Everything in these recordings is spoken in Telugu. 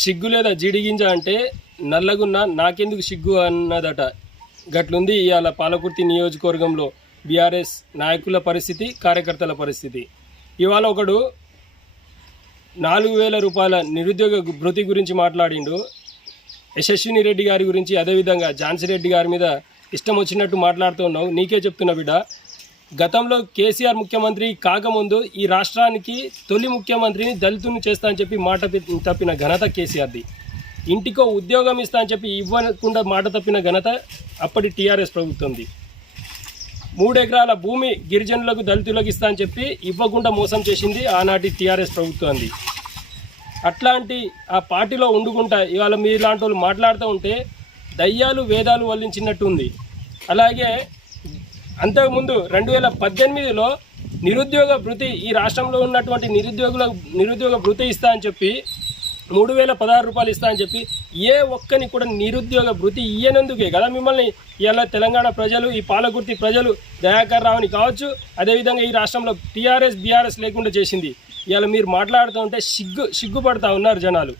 సిగ్గు లేదా జిడిగింజ అంటే నల్లగున్న నాకెందుకు సిగ్గు అన్నదట. గట్లుంది ఇవాళ పాలకుర్తి నియోజకవర్గంలో బీఆర్ఎస్ నాయకుల పరిస్థితి, కార్యకర్తల పరిస్థితి. ఇవాళ ఒకడు 4,000 రూపాయల నిరుద్యోగ భృతి గురించి మాట్లాడిండు. యశస్విని రెడ్డి గారి గురించి, అదేవిధంగా ఝాన్సీ రెడ్డి గారి మీద ఇష్టం వచ్చినట్టు మాట్లాడుతున్నావు. నీకే చెప్తున్నా బిడ్డ, గతంలో కేసీఆర్ ముఖ్యమంత్రి కాకముందు ఈ రాష్ట్రానికి తొలి ముఖ్యమంత్రిని దళితుని చేస్తా అని చెప్పి మాట తప్పిన ఘనత కేసీఆర్ది. ఇంటికో ఉద్యోగం ఇస్తా అని చెప్పి ఇవ్వకుండా మాట తప్పిన ఘనత అప్పటి టీఆర్ఎస్ ప్రభుత్వంది. 3 ఎకరాల భూమి గిరిజనులకు, దళితులకు ఇస్తా అని చెప్పి ఇవ్వకుండా మోసం చేసింది ఆనాటి టీఆర్ఎస్ ప్రభుత్వంది. అట్లాంటి ఆ పార్టీలో ఉండుకుంటా ఇవాళ మీలాంటి వాళ్ళు మాట్లాడుతూ ఉంటే దయ్యాలు వేదాలు వల్లించినట్టు ఉంది. అలాగే అంతకుముందు 2018లో నిరుద్యోగ భృతి, ఈ రాష్ట్రంలో ఉన్నటువంటి నిరుద్యోగ భృతి ఇస్తా అని చెప్పి 3,016 రూపాయలు ఇస్తా అని చెప్పి ఏ ఒక్కని కూడా నిరుద్యోగ భృతి ఇయ్యనందుకే కదా మిమ్మల్ని ఇలా తెలంగాణ ప్రజలు, ఈ పాలకుర్తి ప్రజలు దయాకర్ రావుని కావచ్చు, అదేవిధంగా ఈ రాష్ట్రంలో టీఆర్ఎస్ బీఆర్ఎస్ లేకుండా చేసింది. ఇలా మీరు మాట్లాడుతూ ఉంటే సిగ్గుపడతా ఉన్నారు జనాలు.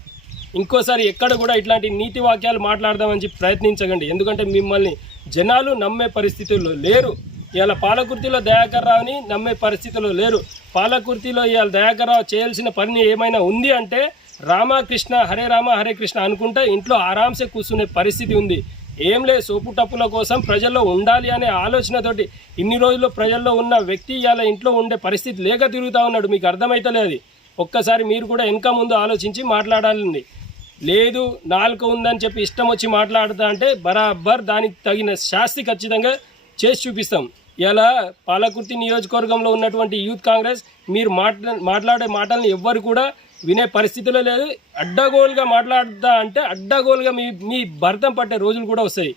ఇంకోసారి ఎక్కడ కూడా ఇట్లాంటి నీతి వాక్యాలు మాట్లాడదామని చెప్పి ప్రయత్నించకండి. ఎందుకంటే మిమ్మల్ని జనాలు నమ్మే పరిస్థితుల్లో లేరు. ఇవాళ పాలకుర్తిలో దయాకర్ రావుని నమ్మే పరిస్థితుల్లో లేరు. పాలకుర్తిలో ఇవాళ దయాకర్ రావు చేయాల్సిన పని ఏమైనా ఉంది అంటే రామకృష్ణ, హరే రామ హరే కృష్ణ అనుకుంటా ఇంట్లో ఆరాంసే కూర్చునే పరిస్థితి ఉంది. ఏం లేదు, సోపు టప్పుల కోసం ప్రజల్లో ఉండాలి అనే ఆలోచనతోటి ఇన్ని రోజులు ప్రజల్లో ఉన్న వ్యక్తి ఇవాళ ఇంట్లో ఉండే పరిస్థితి లేక తిరుగుతూ ఉన్నాడు. మీకు అర్థమవుతలేదు. ఒక్కసారి మీరు కూడా వెనక ముందు ఆలోచించి మాట్లాడాలండి. లేదు, నాలుక ఉందని చెప్పి ఇష్టం వచ్చి మాట్లాడుతా అంటే బరాబర్ దానికి తగిన శాస్తి ఖచ్చితంగా చేసి చూపిస్తాం. ఇలా పాలకుర్తి నియోజకవర్గంలో ఉన్నటువంటి యూత్ కాంగ్రెస్ మీరు మాట్లాడే మాటలను ఎవ్వరు కూడా వినే పరిస్థితిలో లేదు. అడ్డగోలుగా మాట్లాడుతా అంటే అడ్డగోలుగా మీ భర్తం పట్టే రోజులు కూడా వస్తాయి.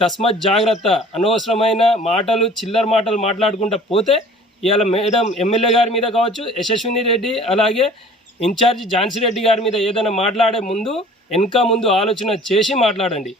తస్మత్ జాగ్రత్త. అనవసరమైన మాటలు, చిల్లర మాటలు మాట్లాడుకుంటూ పోతే ఇవాళ మేడం ఎమ్మెల్యే గారి మీద కావచ్చు, యశస్విని రెడ్డి, అలాగే ఇన్ఛార్జి ఝాన్సీ రెడ్డి గారి మీద ఏదైనా మాట్లాడే ముందు వెనక ముందు ఆలోచన చేసి మాట్లాడండి.